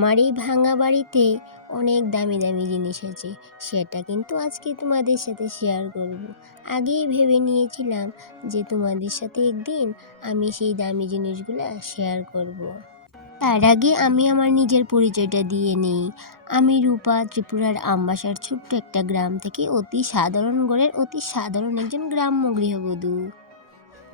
আমার এই ভাঙা বাড়িতে অনেক দামি দামি জিনিস আছে, সেটা কিন্তু আজকে তোমাদের সাথে শেয়ার করব। আগেই ভেবে নিয়েছিলাম যে তোমাদের সাথে একদিন আমি সেই দামি জিনিসগুলো শেয়ার করব। তার আগে আমি আমার নিজের পরিচয়টা দিয়ে নিই। আমি রূপা, ত্রিপুরার আমবাসার ছোট্ট একটা গ্রাম থেকে অতি সাধারণ ঘরের অতি সাধারণ একজন গ্রাম্য গৃহবধূ।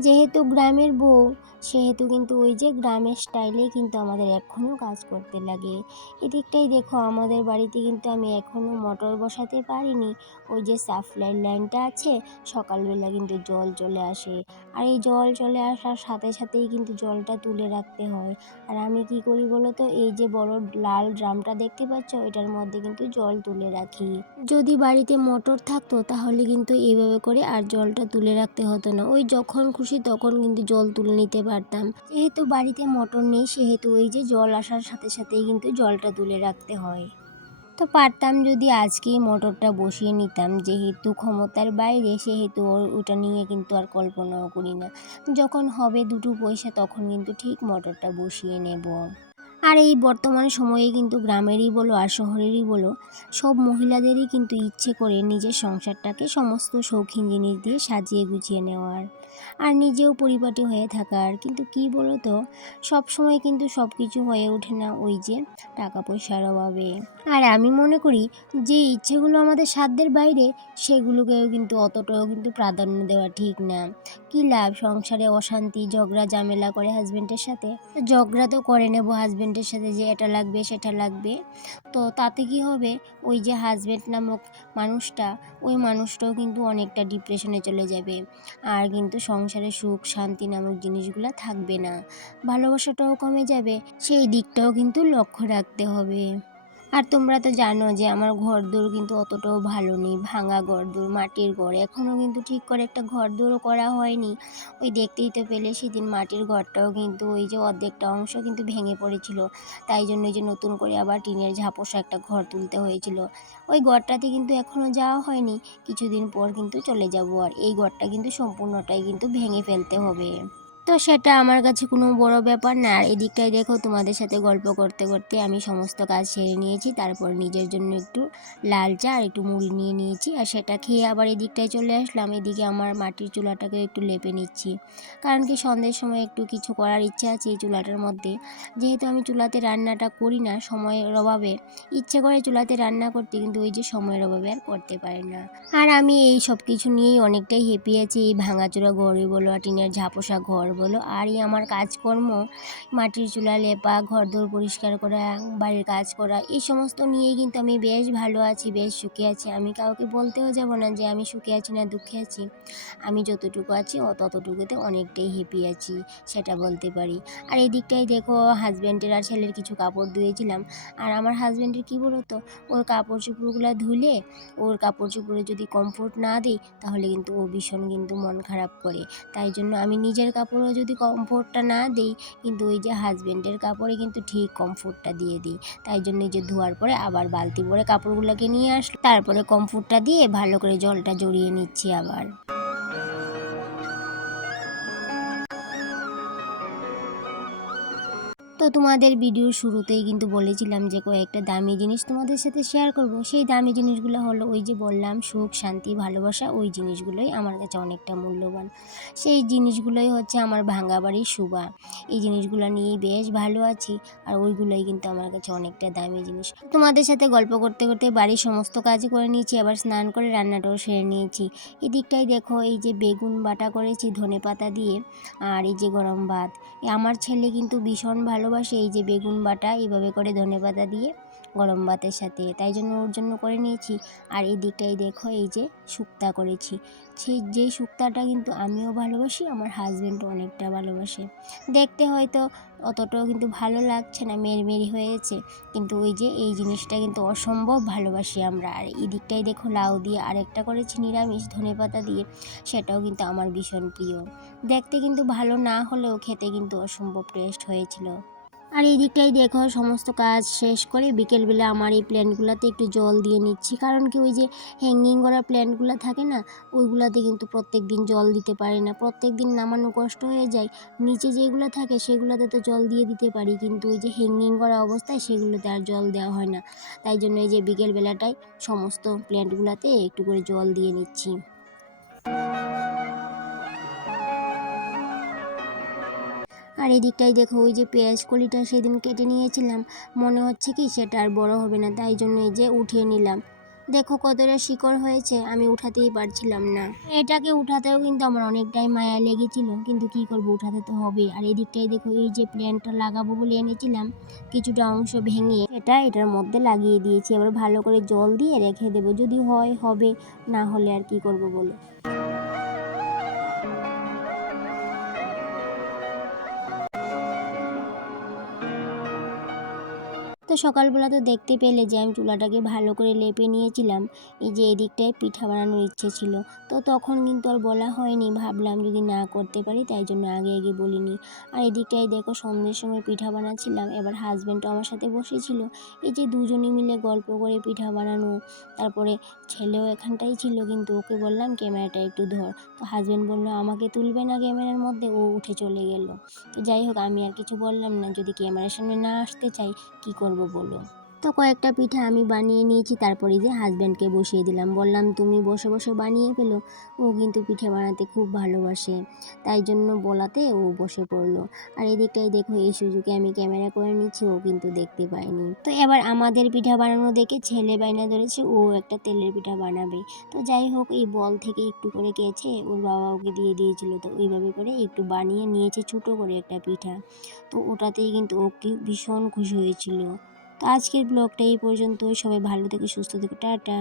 যেহেতু গ্রামের বউ, সেহেতু কিন্তু ওই যে গ্রামের স্টাইলেই কিন্তু আমাদের এখনও কাজ করতে লাগে। এদিকটাই দেখো, আমাদের বাড়িতে কিন্তু আমি এখনও মোটর বসাতে পারিনি। ওই যে সাপ্লাই লাইনটা আছে, সকালবেলা কিন্তু জল চলে আসে, আর এই জল চলে আসার সাথে সাথেই কিন্তু জলটা তুলে রাখতে হয়। আর আমি কি করি বলো তো, এই যে বড় লাল ড্রামটা দেখতে পাচ্ছ, এটার মধ্যে কিন্তু জল তুলে রাখি। যদি বাড়িতে মোটর থাকতো তাহলে কিন্তু এইভাবে করে আর জলটা তুলে রাখতে হতো না, ওই যখন খুশি তখন কিন্তু জল তুলে নিতে পারতাম। যেহেতু বাড়িতে মোটর নেই, সেহেতু ওই যে জল আসার সাথে সাথেই কিন্তু জলটা তুলে রাখতে হয়। তো পারতাম যদি আজকেই মোটরটা বসিয়ে নিতাম, যেহেতু ক্ষমতার বাইরে, সেহেতু ওটা নিয়ে কিন্তু আর কল্পনাও করি না। যখন হবে দুটো পয়সা তখন কিন্তু ঠিক মোটরটা বসিয়ে নেব। আর এই বর্তমান সময়ে কিন্তু গ্রামেরই বলো আর শহরেরই বলো, সব মহিলাদেরই কিন্তু ইচ্ছে করে নিজের সংসারটাকে সমস্ত শৌখিন জিনিস দিয়ে সাজিয়ে গুছিয়ে নেওয়ার, আর নিজেও পরিপাটি হয়ে থাকার। কিন্তু কি বলো তো, সব সময় কিন্তু সব কিছু হয়ে ওঠে না, ওই যে টাকা পয়সার অভাবে। আর আমি মনে করি যে ইচ্ছেগুলো আমাদের সাধ্যের বাইরে, সেগুলোকেও কিন্তু অতটাও কিন্তু প্রাধান্য দেওয়া ঠিক না। কি লাভ সংসারে অশান্তি ঝগড়া ঝামেলা করে হাজবেন্ডের সাথে? ঝগড়া তো করে নেব হাজবেন্ডের সাথে যে এটা লাগবে সেটা লাগবে, তো তাতে কি হবে, ওই যে হাজবেন্ড নামক মানুষটা, ওই মানুষটাও কিন্তু অনেকটা ডিপ্রেশনে চলে যাবে। আর কিন্তু সংসারে সুখ শান্তি নামক জিনিসগুলো থাকবে না, ভালোবাসাটাও কমে যাবে। সেই দিকটাও কিন্তু লক্ষ্য রাখতে হবে। আর তোমরা তো জানো যে আমার ঘরদোর কিন্তু অতটাও ভালো নেই, ভাঙা ঘরদোর, মাটির ঘর, এখনও কিন্তু ঠিক করে একটা ঘরদোরও করা হয়নি। ওই দেখতেই তো পেলে সেদিন মাটির ঘরটাও কিন্তু ওই যে অর্ধেকটা অংশ কিন্তু ভেঙে পড়েছিল, তাই জন্য যে নতুন করে আবার টিনের ঝাপসা একটা ঘর তুলতে হয়েছিল। ওই ঘরটাতে কিন্তু এখনও যাওয়া হয়নি, কিছুদিন পর কিন্তু চলে যাব। আর এই ঘরটা কিন্তু সম্পূর্ণটাই কিন্তু ভেঙে ফেলতে হবে। তো সেটা আমার কাছে কোনো বড় ব্যাপার না। আর এদিকটায় দেখো, তোমাদের সাথে গল্প করতে করতে আমি সমস্ত কাজ সেরে নিয়েছি, তারপর নিজের জন্য একটু লাল চা আর একটু মুড়ি নিয়ে নিয়েছি, আর সেটা খেয়ে আবার এদিকটায় চলে আসলাম। এদিকে আমার মাটির চুলাটাকে একটু লেপে নিচ্ছি, কারণ কি সন্ধ্যের সময় একটু কিছু করার ইচ্ছা আছে এই চুলাটার মধ্যে। যেহেতু আমি চুলাতে রান্নাটা করি না সময়ের অভাবে, ইচ্ছে করে চুলাতে রান্না করতে, কিন্তু ওই যে সময়ের অভাবে আর করতে পারি না। আর আমি এই সব কিছু নিয়েই অনেকটাই হ্যাপি আছি, এই ভাঙাচোরা ঘরই বলো আর টিনের ঝাপসা ঘর বলো, আর এই আমার কাজকর্ম, মাটির চুলা লেপা, ঘরদোর পরিষ্কার করা, বাড়ির কাজ করা, এই সমস্ত নিয়েই কিন্তু আমি বেশ ভালো আছি, বেশ সুখে আছি। আমি কাউকে বলতেও যাব না যে আমি সুখে আছি না দুঃখে আছি। আমি যতটুকু আছি ততটুকুতে অনেকটাই হ্যাপি আছি, সেটা বলতে পারি। আর এই দিকটাই দেখো, হাজব্যান্ডের আর ছেলের কিছু কাপড় ধুয়েছিলাম। আর আমার হাজব্যান্ডের কী বলো তো, ওর কাপড় চোপড়গুলো ধুলে, ওর কাপড় চোপড়ে যদি কমফোর্ট না দিই তাহলে কিন্তু ও ভীষণ কিন্তু মন খারাপ করে। তাই জন্য আমি নিজের কাপড়েও যদি কমফোর্টটা না দিই, কিন্তু ওই যে হাজব্যান্ডের কাপড়ে কিন্তু ঠিক কমফোর্টটা দিয়ে দিই। তাই জন্য যে ধোয়ার পরে আবার বালতি ভরে কাপড়গুলোকে নিয়ে আসলো, তারপরে কমফোর্টটা দিয়ে ভালো করে জলটা জড়িয়ে নিচ্ছি আবার। তো তোমাদের ভিডিওর শুরুতেই কিন্তু বলেছিলাম যে কয়েকটা দামি জিনিস তোমাদের সাথে শেয়ার করব। সেই দামি জিনিসগুলো হলো ওই যে বললাম, সুখ শান্তি ভালোবাসা, ওই জিনিসগুলোই আমার কাছে অনেকটা মূল্যবান। সেই জিনিসগুলোই হচ্ছে আমার ভাঙা বাড়ির শোভা। এই জিনিসগুলো নিয়েই বেশ ভালো আছি, আর ওইগুলোই কিন্তু আমার কাছে অনেকটা দামি জিনিস। তোমাদের সাথে গল্প করতে করতে বাড়ির সমস্ত কাজই করে নিয়েছি, আবার স্নান করে রান্নাটাও সেরে নিয়েছি। এদিকটাই দেখো, এই যে বেগুন বাটা করেছি ধনেপাতা দিয়ে, আর এই যে গরম ভাত। আমার ছেলে কিন্তু ভীষণ ভালোবাসে এই যে বেগুন বাটা এইভাবে করে ধনেপাতা দিয়ে গরম ভাতের সাথে, তাই জন্য ওর জন্য করে নিয়েছি। আর এই দিকটাই দেখো, এই যে শুক্তা করেছি, সেই যেই শুক্তাটা কিন্তু আমিও ভালোবাসি, আমার হাজব্যান্ডও অনেকটা ভালোবাসে। দেখতে হয়তো অতটাও কিন্তু ভালো লাগছে না, মেরমেরি হয়েছে, কিন্তু ওই যে এই জিনিসটা কিন্তু অসম্ভব ভালোবাসি আমরা। আর এই দিকটাই দেখো, লাউ দিয়ে আরেকটা করেছি নিরামিষ ধনেপাতা দিয়ে, সেটাও কিন্তু আমার ভীষণ প্রিয়। দেখতে কিন্তু ভালো না হলেও খেতে কিন্তু অসম্ভব টেস্ট হয়েছিল। আর এই দিকটাই দেখো সমস্ত কাজ শেষ করে বিকেলবেলা আমার এই প্ল্যান্টগুলোতে একটু জল দিয়ে নিচ্ছি, কারণ কি ওই যে হ্যাঙ্গিং করা প্ল্যান্টগুলো থাকে না, ওইগুলাতে কিন্তু প্রত্যেক দিন জল দিতে পারি না, প্রত্যেক দিন নামানো কষ্ট হয়ে যায়। নিচে যেগুলো থাকে সেগুলোতে তো জল দিয়ে দিতে পারি, কিন্তু ওই যে হ্যাঙ্গিং করা অবস্থায় সেগুলোতে আর জল দেওয়া হয় না। তাই জন্য এই যে বিকেলবেলাটায় সমস্ত প্ল্যান্টগুলোতে একটু করে জল দিয়ে নিচ্ছি। আর এদিকটাই দেখো ওই যে পেঁয়াজ কলিটা সেদিন কেটে নিয়েছিলাম, মনে হচ্ছে কি সেটা আর বড় হবে না, তাই জন্য এই যে উঠিয়ে নিলাম। দেখো কতটা শিকড় হয়েছে, আমি উঠাতেই পারছিলাম না। এটাকে উঠাতেও কিন্তু আমার অনেকটাই মায়া লেগেছিল, কিন্তু কি করব, উঠাতে তো হবে। আর এদিকটাই দেখো এই যে প্ল্যান্টটা লাগাবো বলে এনেছিলাম, কিছুটা অংশ ভেঙে এটার মধ্যে লাগিয়ে দিয়েছি। এবার ভালো করে জল দিয়ে রেখে দেবো, যদি হয় হবে, না হলে আর কি করব বলো। তো সকালবেলা তো দেখতে পেলে যে আমি চুলাটাকে ভালো করে লেপে নিয়েছিলাম, এই যে এদিকটায় পিঠা বানানোর ইচ্ছে ছিল। তো তখন কিন্তু আর বলা হয়নি, ভাবলাম যদি না করতে পারি, তাই জন্য আগে আগে বলিনি। আর এদিকটায় দেখো সন্ধ্যের সময় পিঠা বানাচ্ছিলাম, এবার হাজব্যান্ডও আমার সাথে বসেছিল। এই যে দুজনে মিলে গল্প করে পিঠা বানানো, তারপরে ছেলেও এখানটাই ছিল, কিন্তু ওকে বললাম ক্যামেরাটা একটু ধর। তো হাজব্যান্ড বললো আমাকে তুলবে না ক্যামেরার মধ্যে, ও উঠে চলে গেল। তো যাই হোক, আমি আর কিছু বললাম না, যদি ক্যামেরার সামনে না আসতে চাই কি করব বলো। তো কয়েকটা পিঠা আমি বানিয়ে নিয়েছি, তারপরে যে হাজব্যান্ডকে বসিয়ে দিলাম, বললাম তুমি বসে বসে বানিয়ে ফেলো। ও কিন্তু পিঠে বানাতে খুব ভালোবাসে, তাই জন্য বলাতে ও বসে পড়লো। আর এদিকটাই দেখো এই সুযোগে আমি ক্যামেরা করে নিচ্ছি, ও কিন্তু দেখতে পায়নি। তো এবার আমাদের পিঠা বানানো দেখে ছেলে বায়না ধরেছে ও একটা তেলের পিঠা বানাবে। তো যাই হোক, এই বল থেকে একটু করে কেচে ওর বাবা ওকে দিয়ে দিয়েছিল, তো ওইভাবে করে একটু বানিয়ে নিয়েছে ছোটো করে একটা পিঠা। তো ওটাতেই কিন্তু ও কি ভীষণ খুশি হয়েছিল। তো আজকের ব্লগটা এই পর্যন্তই, সবাই ভালো থেকে সুস্থ থেকে টাটা।